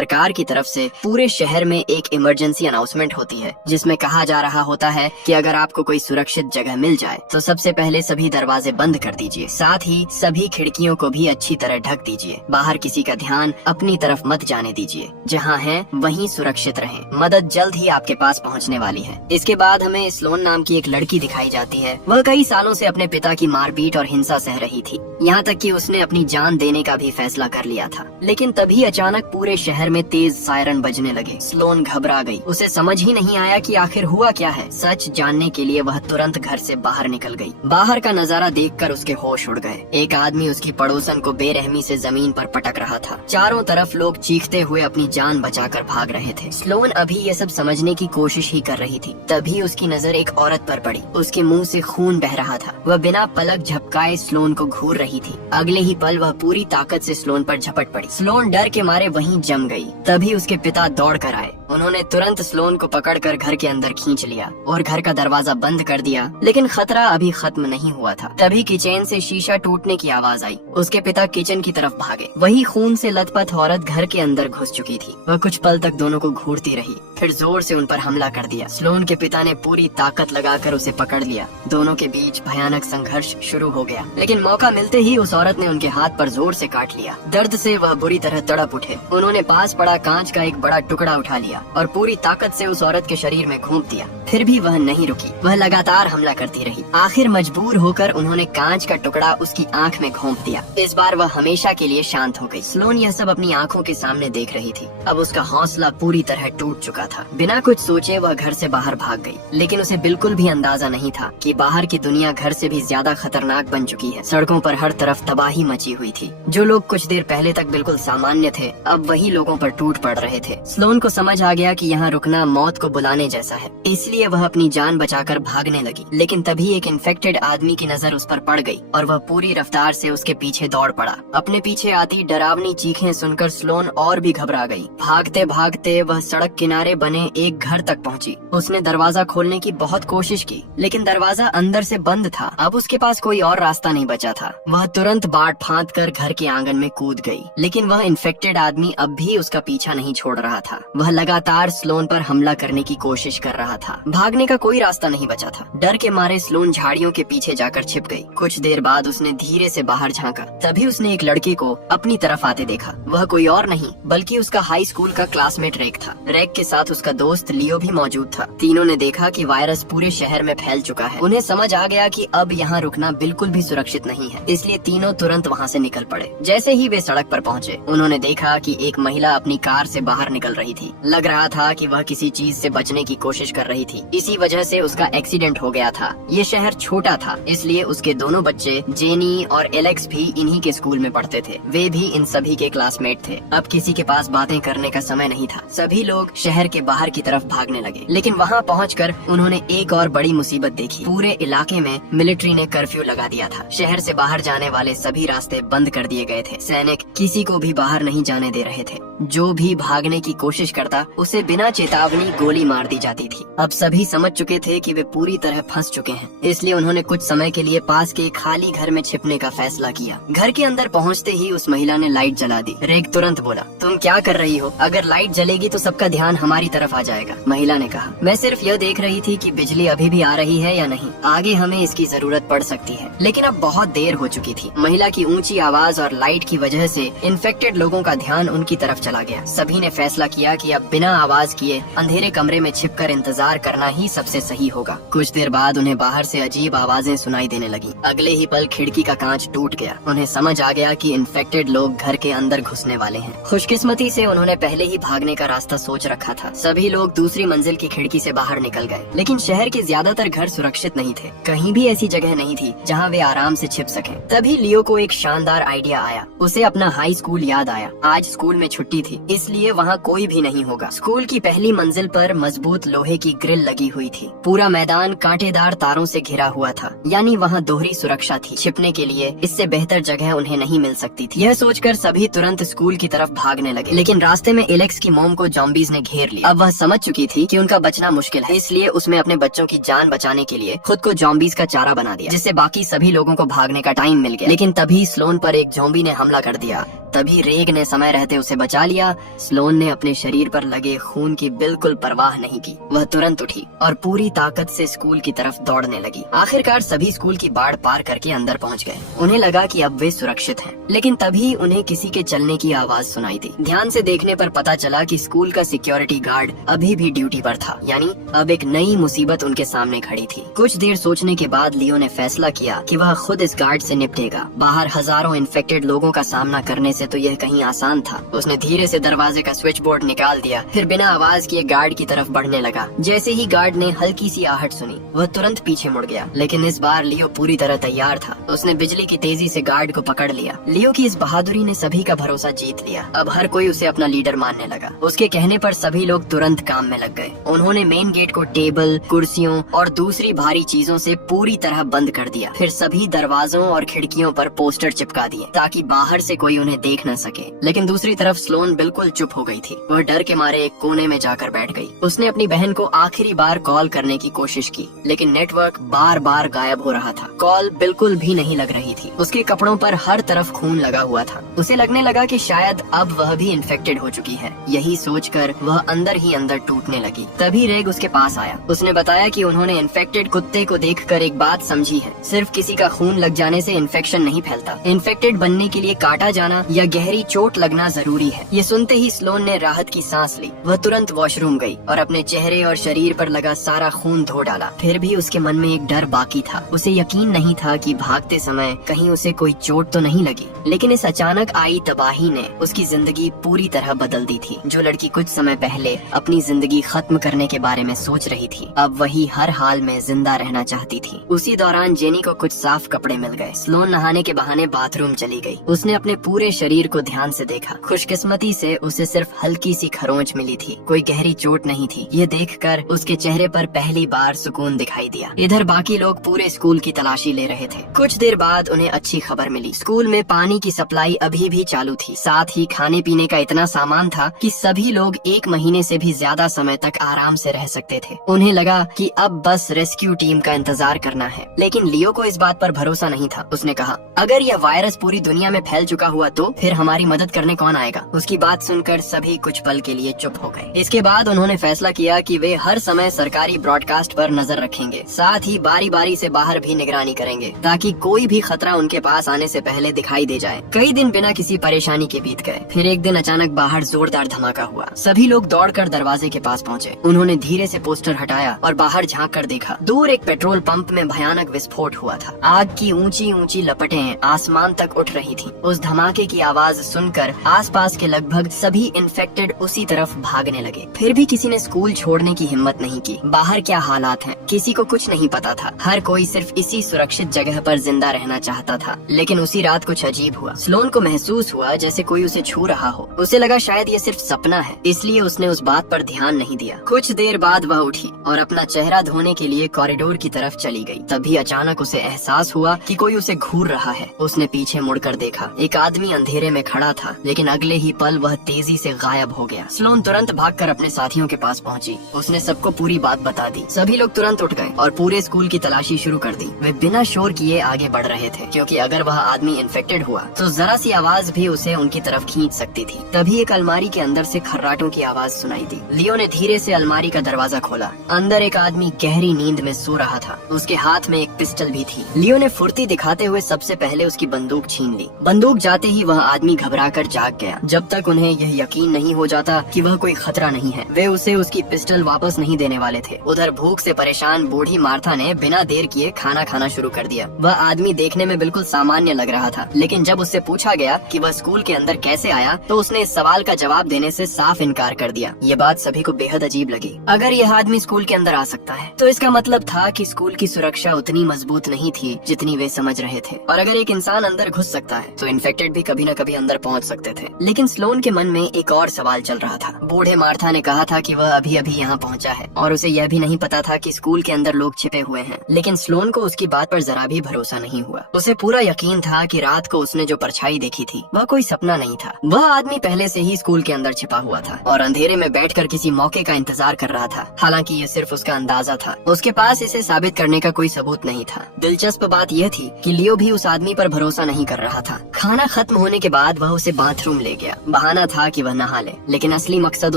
सरकार की तरफ से पूरे शहर में एक इमरजेंसी अनाउंसमेंट होती है, जिसमें कहा जा रहा होता है कि अगर आपको कोई सुरक्षित जगह मिल जाए तो सबसे पहले सभी दरवाजे बंद कर दीजिए, साथ ही सभी खिड़कियों को भी अच्छी तरह ढक दीजिए। बाहर किसी का ध्यान अपनी तरफ मत जाने दीजिए, जहाँ हैं वहीं सुरक्षित रहें। मदद जल्द ही आपके पास पहुँचने वाली है। इसके बाद हमें स्लोन नाम की एक लड़की दिखाई जाती है। वह कई सालों से अपने पिता की मारपीट और हिंसा सह रही थी, यहाँ तक कि उसने अपनी जान देने का भी फैसला कर लिया था। लेकिन तभी अचानक पूरे शहर में तेज सायरन बजने लगे। स्लोन घबरा गई। उसे समझ ही नहीं आया कि आखिर हुआ क्या है। सच जानने के लिए वह तुरंत घर से बाहर निकल गई। बाहर का नजारा देखकर उसके होश उड़ गए। एक आदमी उसकी पड़ोसन को बेरहमी से जमीन पर पटक रहा था। चारों तरफ लोग चीखते हुए अपनी जान बचाकर भाग रहे थे। स्लोन अभी ये सब समझने की कोशिश ही कर रही थी। तभी उसकी नजर एक औरत पर पड़ी। उसके मुंह से खून बह रहा था। वह बिना पलक झपकाए स्लोन को घूर रही थी। अगले ही पल वह पूरी ताकत से स्लोन पर झपट पड़ी। स्लोन डर के मारे वहीं जम गई। तभी उसके पिता दौड़ कर आए। उन्होंने तुरंत स्लोन को पकड़कर घर के अंदर खींच लिया और घर का दरवाजा बंद कर दिया। लेकिन खतरा अभी खत्म नहीं हुआ था। तभी किचन से शीशा टूटने की आवाज आई। उसके पिता किचन की तरफ भागे। वही खून से लथपथ औरत घर के अंदर घुस चुकी थी। वह कुछ पल तक दोनों को घूरती रही, फिर जोर से उन पर हमला कर दिया। स्लोन के पिता ने पूरी ताकत लगाकर उसे पकड़ लिया। दोनों के बीच भयानक संघर्ष शुरू हो गया। लेकिन मौका मिलते ही उस औरत ने उनके हाथ पर जोर से काट लिया। दर्द से वह बुरी तरह तड़प उठे। उन्होंने पास पड़ा कांच का एक बड़ा टुकड़ा उठा लिया और पूरी ताकत से उस औरत के शरीर में घोंप दिया। फिर भी वह नहीं रुकी। वह लगातार हमला करती रही। आखिर मजबूर होकर उन्होंने कांच का टुकड़ा उसकी आंख में घोंप दिया। इस बार वह हमेशा के लिए शांत हो गई। स्लोन यह सब अपनी आंखों के सामने देख रही थी। अब उसका हौसला पूरी तरह टूट चुका था। बिना कुछ सोचे वह घर से बाहर भाग गई। लेकिन उसे बिल्कुल भी अंदाजा नहीं था कि बाहर की दुनिया घर से भी ज्यादा खतरनाक बन चुकी है। सड़कों पर हर तरफ तबाही मची हुई थी। जो लोग कुछ देर पहले तक बिल्कुल सामान्य थे, अब वही लोगों पर टूट पड़ रहे थे। स्लोन को समझ आ गया कि यहाँ रुकना मौत को बुलाने जैसा है, इसलिए वह अपनी जान बचाकर भागने लगी। लेकिन तभी एक इन्फेक्टेड आदमी की नजर उस पर पड़ गई और वह पूरी रफ्तार से उसके पीछे दौड़ पड़ा। अपने पीछे आती डरावनी चीखें सुनकर स्लोन और भी घबरा गई। भागते भागते वह सड़क किनारे बने एक घर तक पहुंची। उसने दरवाजा खोलने की बहुत कोशिश की, लेकिन दरवाजा अंदर से बंद था। अब उसके पास कोई और रास्ता नहीं बचा था। वह तुरंत बाट फांद कर घर के आंगन में कूद गई। लेकिन वह इन्फेक्टेड आदमी अब भी उसका पीछा नहीं छोड़ रहा था। वह लगातार स्लोन पर हमला करने की कोशिश कर रहा था। भागने का कोई रास्ता नहीं बचा था। डर के मारे स्लोन झाड़ियों के पीछे जाकर छिप गई। कुछ देर बाद उसने धीरे से बाहर झांका। तभी उसने एक लड़के को अपनी तरफ आते देखा। वह कोई और नहीं बल्कि उसका हाई स्कूल का क्लासमेट रेक था। रेक के साथ उसका दोस्त लियो भी मौजूद था। तीनों ने देखा कि वायरस पूरे शहर में फैल चुका है। उन्हें समझ आ गया कि अब यहाँ रुकना बिल्कुल भी सुरक्षित नहीं है, इसलिए तीनों तुरंत वहाँ से निकल पड़े। जैसे ही वे सड़क पर पहुँचे, उन्होंने देखा कि एक महिला अपनी कार से बाहर निकल रही थी। लग रहा था कि वह किसी चीज से बचने की कोशिश कर रही थी। इसी वजह से उसका एक्सीडेंट हो गया था। ये शहर छोटा था, इसलिए उसके दोनों बच्चे जेनी और एलेक्स भी इन्हीं के स्कूल में पढ़ते थे। वे भी इन सभी के क्लासमेट थे। अब किसी के पास बातें करने का समय नहीं था। सभी लोग शहर के बाहर की तरफ भागने लगे। लेकिन वहाँ पहुंचकर उन्होंने एक और बड़ी मुसीबत देखी। पूरे इलाके में मिलिट्री ने कर्फ्यू लगा दिया था। शहर से बाहर जाने वाले सभी रास्ते बंद कर दिए गए थे। सैनिक किसी को भी बाहर नहीं जाने दे रहे थे। जो भी भागने की कोशिश करता, उसे बिना चेतावनी गोली मार दी जाती थी। अब सभी समझ चुके थे कि वे पूरी तरह फंस चुके हैं, इसलिए उन्होंने कुछ समय के लिए पास के खाली घर में छिपने का फैसला किया। घर के अंदर पहुंचते ही उस महिला ने लाइट जला दी। रेक तुरंत बोला, तुम क्या कर रही हो? अगर लाइट जलेगी तो सबका ध्यान हमारी तरफ आ जाएगा। महिला ने कहा, मैं सिर्फ यह देख रही थी कि बिजली अभी भी आ रही है या नहीं। आगे हमें इसकी जरूरत पड़ सकती है। लेकिन अब बहुत देर हो चुकी थी। महिला की ऊंची आवाज और लाइट की वजह से इन्फेक्टेड लोगों का ध्यान उनकी तरफ चला गया। सभी ने फैसला किया कि अब बिना आवाज किए अंधेरे कमरे में छिपकर इंतजार करना ही सबसे सही होगा। कुछ देर बाद उन्हें बाहर से अजीब आवाजें सुनाई देने लगी। अगले ही पल खिड़की का कांच टूट गया। उन्हें समझ आ गया कि इन्फेक्टेड लोग घर के अंदर घुसने वाले हैं। खुशकिस्मती से उन्होंने पहले ही भागने का रास्ता सोच रखा था। सभी लोग दूसरी मंजिल की खिड़की से बाहर निकल गए। लेकिन शहर के ज्यादातर घर सुरक्षित नहीं थे। कहीं भी ऐसी जगह नहीं थी जहाँ वे आराम से छिप सकें। तभी लियो को एक शानदार आइडिया आया। उसे अपना हाई स्कूल याद आया। आज स्कूल में छुट्टी थी, इसलिए वहाँ कोई भी नहीं होगा। स्कूल की पहली मंजिल पर मजबूत लोहे की ग्रिल लगी हुई थी। पूरा मैदान कांटेदार तारों से घिरा हुआ था, यानी वहाँ दोहरी सुरक्षा थी। छिपने के लिए इससे बेहतर जगह उन्हें नहीं मिल सकती थी। यह सोचकर सभी तुरंत स्कूल की तरफ भागने लगे। लेकिन रास्ते में एलेक्स की मोम को जॉम्बीज ने घेर लिया। अब वह समझ चुकी थी कि उनका बचना मुश्किल है, इसलिए उसने अपने बच्चों की जान बचाने के लिए खुद को जॉम्बीज का चारा बना दिया, जिससे बाकी सभी लोगों को भागने का टाइम मिल गया। लेकिन तभी स्लोन पर एक जॉम्बी ने हमला कर दिया। तभी रेग ने समय रहते उसे बचा लिया। स्लोन ने अपने शरीर पर लगे खून की बिल्कुल परवाह नहीं की। वह तुरंत उठी और पूरी ताकत से स्कूल की तरफ दौड़ने लगी। आखिरकार सभी स्कूल की बाड़ पार करके अंदर पहुंच गए। उन्हें लगा कि अब वे सुरक्षित हैं, लेकिन तभी उन्हें किसी के चलने की आवाज सुनाई दी। ध्यान से देखने पर पता चला कि स्कूल का सिक्योरिटी गार्ड अभी भी ड्यूटी पर था, यानी अब एक नई मुसीबत उनके सामने खड़ी थी। कुछ देर सोचने के बाद लियो ने फैसला किया कि वह खुद इस गार्ड से निपटेगा। बाहर हजारों इन्फेक्टेड लोगों का सामना करने से तो यह कहीं आसान था। उसने धीरे से दरवाजे का स्विच बोर्ड निकाल दिया, फिर बिना आवाज किए गार्ड की तरफ बढ़ने लगा। जैसे ही गार्ड ने हल्की सी आहट सुनी, वह तुरंत पीछे मुड़ गया, लेकिन इस बार लियो पूरी तरह तैयार था। उसने बिजली की तेजी से गार्ड को पकड़ लिया। लियो की इस बहादुरी ने सभी का भरोसा जीत लिया। अब हर कोई उसे अपना लीडर मानने लगा। उसके कहने पर सभी लोग तुरंत काम में लग गए। उन्होंने मेन गेट को टेबल, कुर्सियों और दूसरी भारी चीजों से पूरी तरह बंद कर दिया। फिर सभी दरवाजों और खिड़कियों पर पोस्टर चिपका दिए ताकि बाहर से कोई उन्हें देख न सके। लेकिन दूसरी तरफ स्लोन बिल्कुल चुप हो गई थी। वह डर के मारे एक कोने में जाकर बैठ गई। उसने अपनी बहन को आखिरी बार कॉल करने की कोशिश की, लेकिन नेटवर्क बार बार गायब हो रहा था। कॉल बिल्कुल भी नहीं लग रही थी। उसके कपड़ों पर हर तरफ खून लगा हुआ था। उसे लगने लगा कि शायद अब वह भी इन्फेक्टेड हो चुकी है। यही सोचकर वह अंदर ही अंदर टूटने लगी। तभी रेग उसके पास आया। उसने बताया कि उन्होंने इन्फेक्टेड कुत्ते को देखकर एक बात समझी है, सिर्फ किसी का खून लग जाने से इन्फेक्शन नहीं फैलता। इन्फेक्टेड बनने के लिए काटा जाना या गहरी चोट लगना जरूरी है। ये सुनते ही स्लोन ने राहत की सांस ली। वह तुरंत वॉशरूम गई और अपने चेहरे और शरीर पर लगा सारा खून धो डाला। फिर भी उसके मन में एक डर बाकी था। उसे यकीन नहीं था कि भागते समय कहीं उसे कोई चोट तो नहीं लगी। लेकिन इस अचानक आई तबाही ने उसकी जिंदगी पूरी तरह बदल दी थी। जो लड़की कुछ समय पहले अपनी जिंदगी खत्म करने के बारे में सोच रही थी, अब वही हर हाल में जिंदा रहना चाहती थी। उसी दौरान जेनी को कुछ साफ कपड़े मिल गए। स्लोन नहाने के बहाने बाथरूम चली गई। उसने अपने पूरे शरीर को ध्यान से देखा। खुशकिस्मती से उसे सिर्फ हल्की सी खरोंच मिली थी, कोई गहरी चोट नहीं थी। ये देखकर उसके चेहरे पर पहली बार सुकून दिखाई दिया। इधर बाकी लोग पूरे स्कूल की तलाशी ले रहे थे। कुछ देर बाद उन्हें अच्छी खबर मिली। स्कूल में पानी की सप्लाई अभी भी चालू थी। साथ ही खाने पीने का इतना सामान था कि सभी लोग 1 महीने से भी ज्यादा समय तक आराम से रह सकते थे। उन्हें लगा कि अब बस रेस्क्यू टीम का इंतजार करना है। लेकिन लियो को इस बात पर भरोसा नहीं था। उसने कहा, अगर यह वायरस पूरी दुनिया में फैल चुका हुआ तो फिर हमारी मदद करने कौन आएगा? उसकी बात सुनकर सभी कुछ पल के लिए चुप हो गए। इसके बाद उन्होंने फैसला किया कि वे हर समय सरकारी ब्रॉडकास्ट पर नजर रखेंगे। साथ ही बारी बारी से बाहर भी निगरानी करेंगे ताकि कोई भी खतरा उनके पास आने से पहले दिखाई दे जाए। कई दिन बिना किसी परेशानी के बीत गए। फिर एक दिन अचानक बाहर जोरदार धमाका हुआ। सभी लोग दौड़कर दरवाजे के पास पहुंचे। उन्होंने धीरे से पोस्टर हटाया और बाहर झांक कर देखा। दूर एक पेट्रोल पंप में भयानक विस्फोट हुआ था। आग की ऊंची ऊंची लपटें आसमान तक उठ रही थी। उस धमाके की आवाज सुनकर आसपास के लगभग सभी इन्फेक्टेड उसी तरफ भागने लगे। फिर भी किसी ने स्कूल छोड़ने की हिम्मत नहीं की। बाहर क्या हालात हैं, किसी को कुछ नहीं पता था। हर कोई सिर्फ इसी सुरक्षित जगह पर जिंदा रहना चाहता था। लेकिन उसी रात कुछ अजीब हुआ। स्लोन को महसूस हुआ जैसे कोई उसे छू रहा हो। उसे लगा शायद ये सिर्फ सपना है, इसलिए उसने उस बात पर ध्यान नहीं दिया। कुछ देर बाद वह उठी और अपना चेहरा धोने के लिए कॉरिडोर की तरफ चली गई। तभी अचानक उसे एहसास हुआ कि कोई उसे घूर रहा है। उसने पीछे मुड़कर देखा। एक आदमी अंधेरे में खड़ा था, लेकिन अगले ही पल वह तेजी से गायब हो गया। स्लोन तुरंत भागकर अपने साथियों के पास पहुंची। उसने सबको पूरी बात बता दी। सभी लोग तुरंत उठ गए और पूरे स्कूल की तलाशी शुरू कर दी। वे बिना शोर किए आगे बढ़ रहे थे, क्योंकि अगर वह आदमी इन्फेक्टेड हुआ तो जरा सी आवाज भी उसे उनकी तरफ खींच सकती थी। तभी एक अलमारी के अंदर से खर्राटों की आवाज सुनाई दी। लियो ने धीरे से अलमारी का दरवाजा खोला। अंदर एक आदमी गहरी नींद में सो रहा था। उसके हाथ में एक पिस्टल भी थी। लियो ने फुर्ती दिखाते हुए सबसे पहले उसकी बंदूक छीन ली। बंदूक जाते ही वह आदमी घबराकर जाग गया। जब तक उन्हें यह यकीन नहीं हो जाता कि वह कोई खतरा नहीं है, वे उसे उसकी पिस्टल वापस नहीं देने वाले थे। उधर भूख से परेशान बूढ़ी मार्था ने बिना देर किए खाना खाना शुरू कर दिया। वह आदमी देखने में बिल्कुल सामान्य लग रहा था, लेकिन जब उससे पूछा गया कि वह स्कूल के अंदर कैसे आया तो उसने इस सवाल का जवाब देने से साफ इनकार कर दिया। ये बात सभी को बेहद अजीब लगी। अगर यह आदमी स्कूल के अंदर आ सकता है तो इसका मतलब था कि स्कूल की सुरक्षा उतनी मजबूत नहीं थी जितनी वे समझ रहे थे। और अगर एक इंसान अंदर घुस सकता है तो इन्फेक्टेड भी कभी न कभी अंदर पहुंच सकते थे। लेकिन स्लोन के मन में एक और सवाल चल रहा था। बूढ़े मार्था ने कहा था कि वह अभी अभी यहाँ पहुँचा है और उसे यह भी नहीं पता था कि स्कूल के अंदर लोग छिपे हुए हैं। लेकिन स्लोन को उसकी बात पर जरा भी भरोसा नहीं हुआ। उसे पूरा यकीन था कि रात को उसने जो परछाई देखी थी वह कोई सपना नहीं था। वह आदमी पहले से ही स्कूल के अंदर छिपा हुआ था और अंधेरे में बैठकर किसी मौके का इंतजार कर रहा था। हालांकि ये सिर्फ उसका अंदाजा था। उसके पास इसे साबित करने का कोई सबूत नहीं था। दिलचस्प बात यह थी कि लियो भी उस आदमी पर भरोसा नहीं कर रहा था। खाना खत्म होने के बाद वह उसे बाथरूम ले गया। बहाना था कि वह नहा ले, लेकिन असली मकसद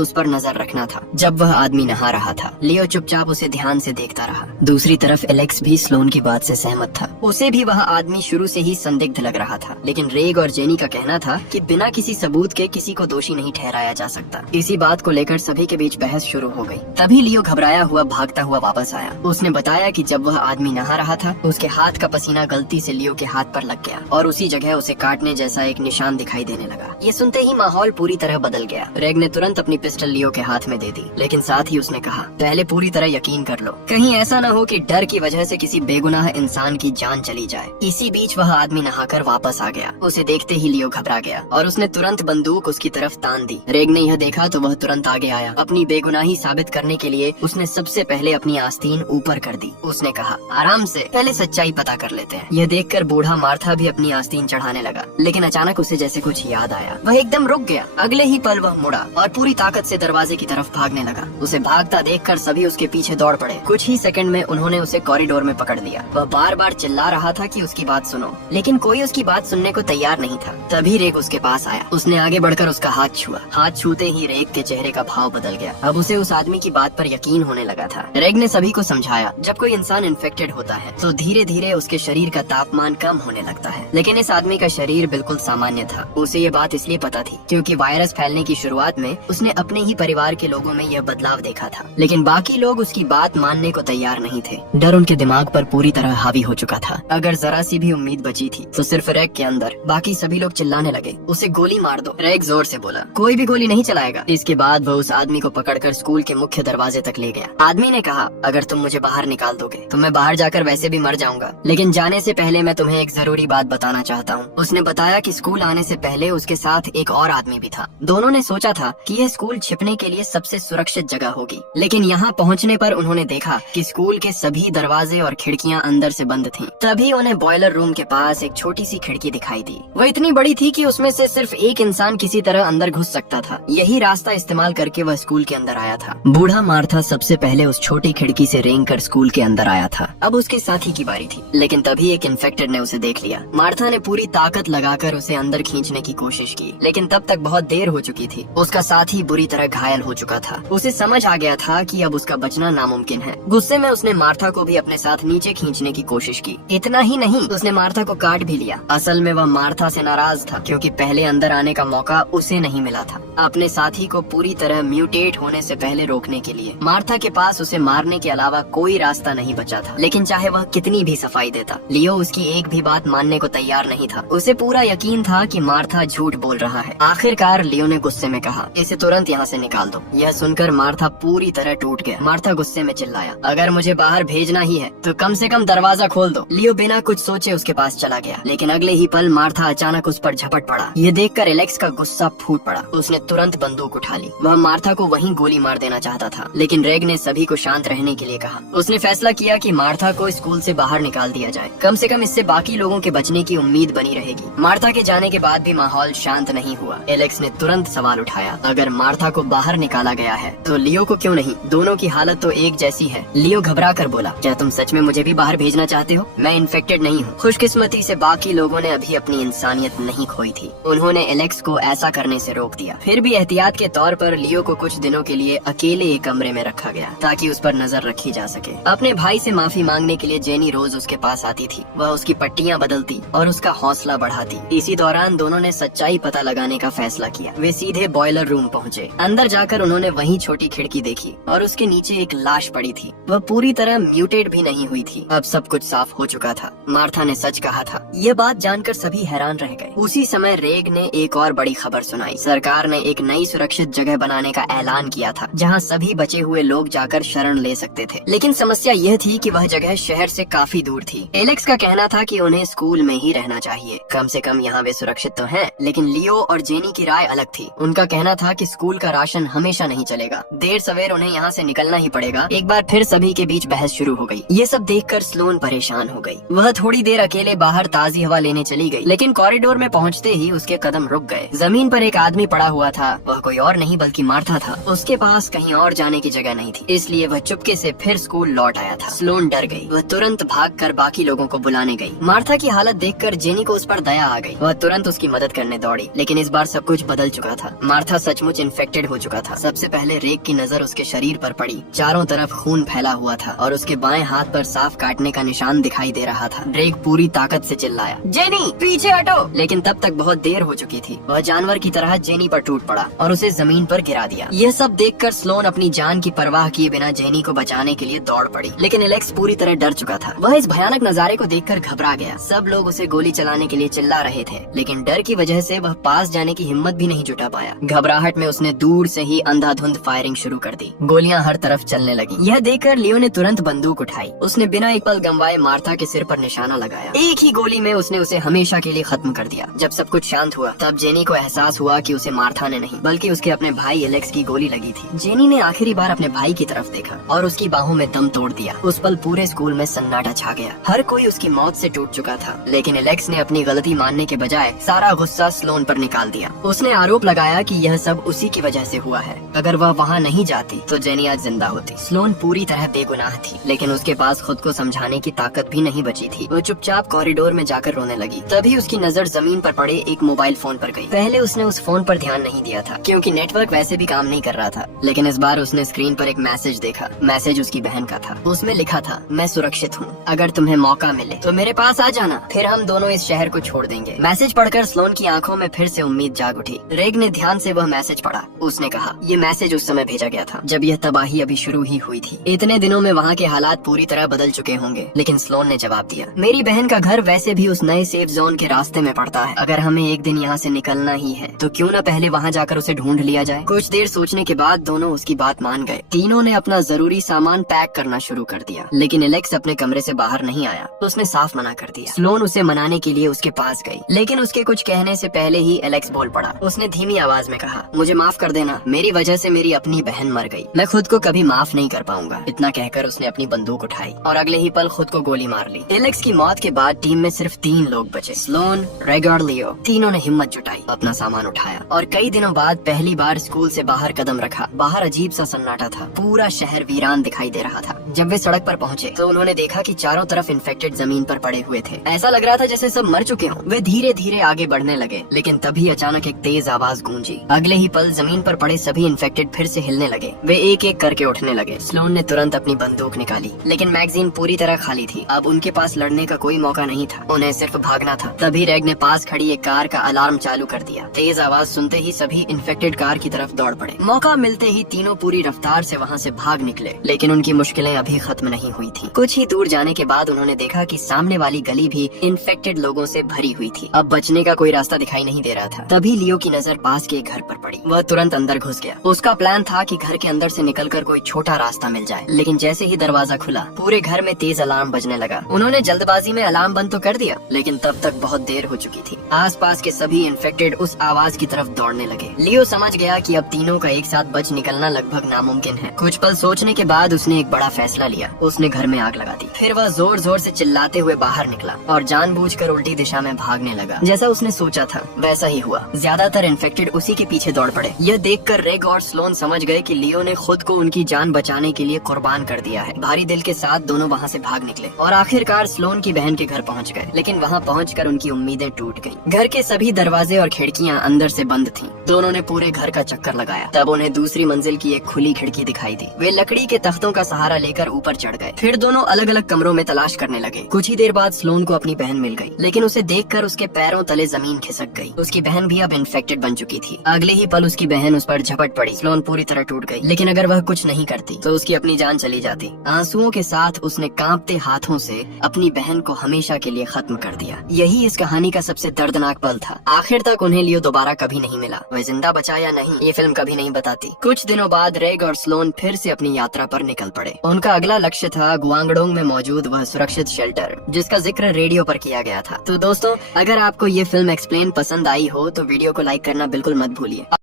उस पर नजर रखना था। जब वह आदमी नहा रहा था, लियो चुपचाप उसे ध्यान से देखता रहा। दूसरी तरफ एलेक्स भी स्लोन की बात से सहमत था। उसे भी वह आदमी शुरू से ही संदिग्ध लग रहा था, लेकिन रेग और जेनी का कहना था कि बिना किसी सबूत के किसी को दोषी नहीं ठहराया जा सकता। इसी बात को लेकर सभी के बीच बहस शुरू हो गई। तभी लियो घबराया हुआ भागता हुआ वापस आया। उसने बताया कि जब वह आदमी नहा रहा था, उसके हाथ का पसीना गलती से लियो के हाथ पर लग गया और उसी जगह उसे काटने जैसा एक निशान दिखाई देने लगा। ये सुनते ही माहौल पूरी तरह बदल गया। रेग ने तुरंत अपनी पिस्टल लियो के हाथ में दे दी, लेकिन साथ ही उसने कहा, पहले पूरी तरह यकीन कर लो, कहीं ऐसा न हो कि डर की वजह से किसी बेगुनाह इंसान की जान चली जाए। इसी बीच वह आदमी नहाकर वापस आ गया। उसे देखते ही लियो घबरा गया और उसने तुरंत बंदूक उसकी तरफ तान दी। रेग ने यह देखा तो वह तुरंत आगे आया। अपनी बेगुनाही साबित करने के लिए उसने सबसे पहले अपनी आस्तीन ऊपर कर दी। उसने कहा, आराम से, पहले सच्चाई पता कर लेते हैं। यह देखकर बूढ़ा मार्था भी अपनी आस्तीन चढ़ाने लगा, लेकिन अचानक उसे जैसे कुछ याद आया। वह एकदम रुक गया। अगले ही पल वह मुड़ा और पूरी ताकत से दरवाजे की तरफ भागने लगा। उसे भागता देखकर सभी उसके पीछे दौड़ पड़े। कुछ ही सेकंड में उन्होंने उसे कॉरिडोर में पकड़ लिया। वह बार बार चिल्ला रहा था कि उसकी बात सुनो, लेकिन कोई उसकी बात सुनने को तैयार नहीं था। तभी रेग उसके पास आया। उसने आगे बढ़कर उसका हाथ छुआ। हाथ छूते ही रेग के चेहरे का भाव बदल गया। अब उसे उस आदमी की बात पर यकीन होने लगा था। रेग ने सभी को समझाया, जब कोई इंसान इन्फेक्टेड होता है तो धीरे धीरे उसके शरीर का तापमान कम होने लगता है, लेकिन इस आदमी का शरीर बिल्कुल सामान्य था। उसे ये बात इसलिए पता थी क्योंकि वायरस फैलने की शुरुआत में उसने अपने ही परिवार के लोगों में यह बदलाव देखा था, लेकिन बाकी लोग उसकी बात मानने को तैयार नहीं थे। डर उनके दिमाग पर पूरी तरह हावी हो चुका था। अगर जरा सी भी उम्मीद बची थी तो सिर्फ रेग के अंदर। बाकी सभी लोग चिल्लाने लगे, उसे गोली मार दो। रेग जोर से बोला, कोई भी गोली नहीं चलाएगा। इसके बाद वह उस आदमी को पकड़कर स्कूल के मुख्य दरवाजे तक ले गया। आदमी ने कहा, अगर तुम मुझे बाहर निकाल दोगे तो मैं बाहर जाकर वैसे भी मर जाऊंगा, लेकिन जाने से पहले मैं तुम्हें एक जरूरी बात बताना चाहता हूँ। उसने बताया कि स्कूल आने से पहले उसके साथ एक और आदमी भी था। दोनों ने सोचा था कि यह स्कूल छिपने के लिए सबसे सुरक्षित जगह होगी, लेकिन यहाँ पहुँचने पर उन्होंने देखा कि स्कूल के सभी दरवाजे और खिड़कियाँ अंदर से बंद थीं। तभी उन्हें बॉयलर रूम के पास एक छोटी सी खिड़की दिखाई दी। वह इतनी बड़ी थी कि उसमें से सिर्फ एक इंसान किसी तरह अंदर घुस सकता था। यही रास्ता इस्तेमाल करके वह स्कूल के अंदर आया था। बूढ़ा मार्था सबसे पहले उस छोटी खिड़की से रेंग कर स्कूल के अंदर आया था। अब उसके साथी की बारी थी, लेकिन तभी एक इन्फेक्टेड ने उसे देख लिया। मार्था ने पूरी ताकत लगाकर उसे अंदर खींचने की कोशिश की, लेकिन तब तक बहुत देर हो चुकी थी। उसका साथी बुरी तरह घायल हो चुका था। उसे समझ आ गया था कि अब उसका बचना नामुमकिन है। गुस्से में उसने मार्था को भी अपने साथ नीचे खींचने की कोशिश की। इतना ही नहीं, उसने मार्था को काट भी लिया। असल में वह मार्था से नाराज था क्योंकि पहले अंदर आने का मौका उसे नहीं मिला था, अपने साथी को पूरी तरह म्यूटेट होने से पहले रोकने के लिए। मार्था के पास उसे मारने के अलावा कोई रास्ता नहीं बचा था, लेकिन चाहे वह कितनी भी सफाई देता, लियो उसकी एक भी बात मानने को तैयार नहीं था। उसे पूरा यकीन था कि मार्था झूठ बोल रहा है। आखिरकार लियो ने गुस्से में कहा, इसे तुरंत यहाँ से निकाल दो। यह सुनकर मार्था पूरी तरह टूट गया। मार्था गुस्से में चिल्लाया, अगर मुझे बाहर भेजना ही है तो कम से कम दरवाजा खोल दो। लियो बिना कुछ सोचे उसके पास चला गया, लेकिन अगले ही पल मार्था अचानक उस पर झपट पड़ा। ये देखकर एलेक्स का गुस्सा फूट पड़ा। उसने तुरंत बंदूक उठा ली। वह मार्था को वहीं गोली मार देना चाहता था, लेकिन रेग ने सभी को शांत रहने के लिए कहा। उसने फैसला किया कि मार्था को स्कूल से बाहर निकाल दिया जाए, कम से कम इससे बाकी लोगों के बचने की उम्मीद बनी रहेगी। मार्था के जाने के बाद भी माहौल शांत नहीं हुआ। एलेक्स ने तुरंत सवाल उठाया, अगर मार्था को बाहर निकाला गया है तो लियो को क्यों नहीं? दोनों की हालत तो एक जैसी है। लियो घबरा कर बोला, क्या तुम सच में मुझे भी बाहर भेजना चाहते हो? मैं इन्फेक्टेड नहीं हूँ। खुशकिस्मती से बाकी लोगों ने अभी अपनी इंसानियत नहीं खोई थी। उन्होंने एलेक्स को ऐसा करने से रोक दिया। फिर भी एहतियात के तौर पर लियो को कुछ दिनों के लिए अकेले एक कमरे में रखा गया ताकि उस पर नजर रखी जा सके। अपने भाई से माफी मांगने के लिए जेनी रोज उसके पास आती थी। वह उसकी पट्टियां बदलती और उसका हौसला बढ़ाती। इसी दौरान दोनों ने सच्चाई पता लगाने का फैसला किया। वे सीधे बॉयलर रूम पहुँचे। अंदर जाकर उन्होंने वही छोटी खिड़की देखी और उसके नीचे एक लाश पड़ी थी। वह पूरी तरह म्यूटेट भी नहीं हुई थी। अब सब कुछ साफ हो चुका था। मार्था ने सच कहा था। यह बात जानकर सभी हैरान रह गए। उसी समय रेग ने एक और बड़ी खबर सुनाई। सरकार ने एक नई सुरक्षित जगह बनाने का ऐलान किया था जहां सभी बचे हुए लोग जाकर शरण ले सकते थे, लेकिन समस्या यह थी कि वह जगह शहर से काफी दूर थी। एलेक्स का कहना था कि उन्हें स्कूल में ही रहना चाहिए, कम से कम यहाँ वे सुरक्षित तो हैं। लेकिन लियो और जेनी की राय अलग थी। उनका कहना था कि स्कूल का राशन हमेशा नहीं चलेगा, देर सवेर उन्हें यहाँ से निकलना ही पड़ेगा। एक बार फिर सभी के बीच बहस शुरू हो गई। ये सब देखकर स्लोन परेशान हो गई। वह थोड़ी देर अकेले बाहर ताजी हवा लेने चली गई, लेकिन कॉरिडोर में पहुँचते ही उसके कदम रुक गए। जमीन पर एक आदमी पड़ा हुआ था। वह कोई और नहीं बल्कि मार्था था। उसके पास कहीं और जाने की जगह नहीं थी, इसलिए वह चुपके से फिर स्कूल लौट आया था। स्लोन डर गई। वह तुरंत भागकर बाकी लोगों को बुलाने गई। मार्था की हालत देखकर जेनी को उस पर दया आ गई। वह तुरंत तुरंत उसकी मदद करने दौड़ी, लेकिन इस बार सब कुछ बदल चुका था। मार्था सचमुच इन्फेक्टेड हो चुका था। सबसे पहले रेग की नजर उसके शरीर पर पड़ी। चारों तरफ खून फैला हुआ था और उसके बाएं हाथ पर साफ काटने का निशान दिखाई दे रहा था। रेग पूरी ताकत से चिल्लाया, जेनी पीछे हटो, लेकिन तब तक बहुत देर हो चुकी थी। वह जानवर की तरह जेनी पर टूट पड़ा और उसे जमीन पर गिरा दिया। यह सब देखकर स्लोन अपनी जान की परवाह किए बिना जेनी को बचाने के लिए दौड़ पड़ी, लेकिन एलेक्स पूरी तरह डर चुका था। वह इस भयानक नजारे को देखकर घबरा गया। सब लोग उसे गोली चलाने के लिए चिल्ला रहे थे, लेकिन डर की वजह से वह पास जाने की हिम्मत भी नहीं जुटा पाया। घबराहट में उसने दूर से ही अंधाधुंध फायरिंग शुरू कर दी। गोलियां हर तरफ चलने लगी। यह देखकर लियो ने तुरंत बंदूक उठाई। उसने बिना एक पल गंवाए मार्था के सिर पर निशाना लगाया। एक ही गोली में उसने उसे हमेशा के लिए खत्म कर दिया। जब सब कुछ शांत हुआ, तब जेनी को एहसास हुआ कि उसे मार्था ने नहीं, बल्कि उसके अपने भाई एलेक्स की गोली लगी थी। जेनी ने आखिरी बार अपने भाई की तरफ देखा और उसकी बाहों में दम तोड़ दिया। उस पल पूरे स्कूल में सन्नाटा छा गया। हर कोई उसकी मौत से टूट चुका था, लेकिन एलेक्स ने अपनी गलती मानने के बजाय सारा गुस्सा स्लोन पर निकाल दिया। उसने आरोप लगाया कि यह सब उसी की वजह से हुआ है। अगर वह वहाँ नहीं जाती तो जेनी आज जिंदा होती। स्लोन पूरी तरह बेगुनाह थी, लेकिन उसके पास खुद को समझाने की ताकत भी नहीं बची थी। वो चुपचाप कॉरिडोर में जाकर रोने लगी। तभी उसकी नजर जमीन पर पड़े एक मोबाइल फोन पर गई। पहले उसने उस फोन पर ध्यान नहीं दिया था, क्योंकि नेटवर्क वैसे भी काम नहीं कर रहा था, लेकिन इस बार उसने स्क्रीन पर एक मैसेज देखा। मैसेज उसकी बहन का था। उसमें लिखा था, मैं सुरक्षित हूँ, अगर तुम्हें मौका मिले तो मेरे पास आ जाना, फिर हम दोनों इस शहर को छोड़ देंगे। मैसेज पढ़कर स्लोन की आंखों में फिर से उम्मीद जाग उठी। रेग ने ध्यान से वह मैसेज पढ़ा। उसने कहा, ये मैसेज उस समय भेजा गया था जब यह तबाही अभी शुरू ही हुई थी। इतने दिनों में वहाँ के हालात पूरी तरह बदल चुके होंगे। लेकिन स्लोन ने जवाब दिया, मेरी बहन का घर वैसे भी उस नए सेफ जोन के रास्ते में पड़ता है। अगर हमें एक दिन यहाँ से निकलना ही है तो क्यों न पहले वहाँ जाकर उसे ढूंढ लिया जाए। कुछ देर सोचने के बाद दोनों उसकी बात मान गए। तीनों ने अपना जरूरी सामान पैक करना शुरू कर दिया, लेकिन एलेक्स अपने कमरे से बाहर नहीं आया तो उसने साफ मना कर दिया। स्लोन उसे मनाने के लिए उसके पास गई, लेकिन उसके कुछ कहने से पहले ही एलेक्स बोल पड़ा। उसने धीमी आवाज में कहा, मुझे माफ कर देना, मेरी वजह से मेरी अपनी बहन मर गई। मैं खुद को कभी माफ नहीं कर पाऊंगा। इतना कहकर उसने अपनी बंदूक उठाई और अगले ही पल खुद को गोली मार ली। एलेक्स की मौत के बाद टीम में सिर्फ 3 लोग बचे, स्लोन, रेग और लियो। तीनों ने हिम्मत जुटाई, अपना सामान उठाया और कई दिनों बाद पहली बार स्कूल से बाहर कदम रखा। बाहर अजीब सा सन्नाटा था। पूरा शहर वीरान दिखाई दे रहा था। जब वे सड़क पर पहुंचे तो उन्होंने देखा कि चारों तरफ इन्फेक्टेड जमीन पर पड़े हुए थे। ऐसा लग रहा था जैसे सब मर चुके हों। वे धीरे धीरे आगे बढ़ने लगे, लेकिन तभी अचानक एक तेज आवाज गूंजी। अगले ही पल जमीन पर पड़े सभी इन्फेक्टेड फिर से हिलने लगे। वे एक एक करके उठने लगे। स्लोन ने तुरंत अपनी बंदूक निकाली, लेकिन मैगजीन पूरी तरह खाली थी। अब उनके पास लड़ने का कोई मौका नहीं था, उन्हें सिर्फ भागना था। तभी रेग ने पास खड़ी एक कार का अलार्म चालू कर दिया। तेज आवाज सुनते ही सभी इन्फेक्टेड कार की तरफ दौड़ पड़े। मौका मिलते ही तीनों पूरी रफ्तार से वहाँ से भाग निकले, लेकिन उनकी मुश्किलें अभी खत्म नहीं हुई थी। कुछ ही दूर जाने के बाद उन्होंने देखा कि सामने वाली गली भी इन्फेक्टेड लोगों से भरी हुई थी। अब बचने का कोई रास्ता दिखाई नहीं दे रहा था। तभी लियो की नजर पास के एक घर पर पड़ी। वह तुरंत अंदर घुस गया। उसका प्लान था कि घर के अंदर से निकलकर कोई छोटा रास्ता मिल जाए, लेकिन जैसे ही दरवाजा खुला पूरे घर में तेज अलार्म बजने लगा। उन्होंने जल्दबाजी में अलार्म बंद तो कर दिया, लेकिन तब तक बहुत देर हो चुकी थी। आसपास के सभी इन्फेक्टेड उस आवाज की तरफ दौड़ने लगे। लियो समझ गया कि अब तीनों का एक साथ बच निकलना लगभग नामुमकिन है। कुछ पल सोचने के बाद उसने एक बड़ा फैसला लिया। उसने घर में आग लगा दी। फिर वह जोर जोर से चिल्लाते हुए बाहर निकला और जानबूझकर उल्टी दिशा में भागने लगा। जैसा उसने सोचा था वैसा ही हुआ। ज्यादातर इन्फेक्टेड उसी के पीछे दौड़ पड़े। यह देखकर रेग और स्लोन समझ गए कि लियो ने खुद को उनकी जान बचाने के लिए कुर्बान कर दिया है। भारी दिल के साथ दोनों वहाँ से भाग निकले और आखिरकार स्लोन की बहन के घर पहुँच गए, लेकिन वहाँ पहुँचकर उनकी उम्मीदें टूट गईं। घर के सभी दरवाजे और खिड़कियाँ अंदर से बंद थीं। दोनों ने पूरे घर का चक्कर लगाया। तब उन्हें दूसरी मंजिल की एक खुली खिड़की दिखाई दी। वे लकड़ी के तख्तों का सहारा लेकर ऊपर चढ़ गए। फिर दोनों अलग अलग कमरों में तलाश करने लगे। कुछ ही देर बाद स्लोन को अपनी बहन मिल गई, लेकिन उसे देखकर उसके पैरों तले जमीन खिसक गई। उसकी बहन भी अब इन्फेक्टेड बन चुकी थी। अगले ही पल उसकी बहन उस पर झपट पड़ी। स्लोन पूरी तरह टूट गई, लेकिन अगर वह कुछ नहीं करती तो उसकी अपनी जान चली जाती। आंसुओं के साथ उसने कांपते हाथों से अपनी बहन को हमेशा के लिए खत्म कर दिया। यही इस कहानी का सबसे दर्दनाक पल था। आखिर तक उन्हें लियो दोबारा कभी नहीं मिला। वह जिंदा बचा या नहीं ये फिल्म कभी नहीं बताती। कुछ दिनों बाद रेग और स्लोन फिर से अपनी यात्रा पर निकल पड़े। उनका अगला लक्ष्य था गुआंगडोंग में मौजूद वह सुरक्षित शेल्टर, जिसका जिक्र रेडियो पर किया गया था। तो दोस्तों, अगर आपको ये फिल्म एक्सप्लेन पसंद आई हो तो वीडियो को लाइक करना बिल्कुल मत भूलिए।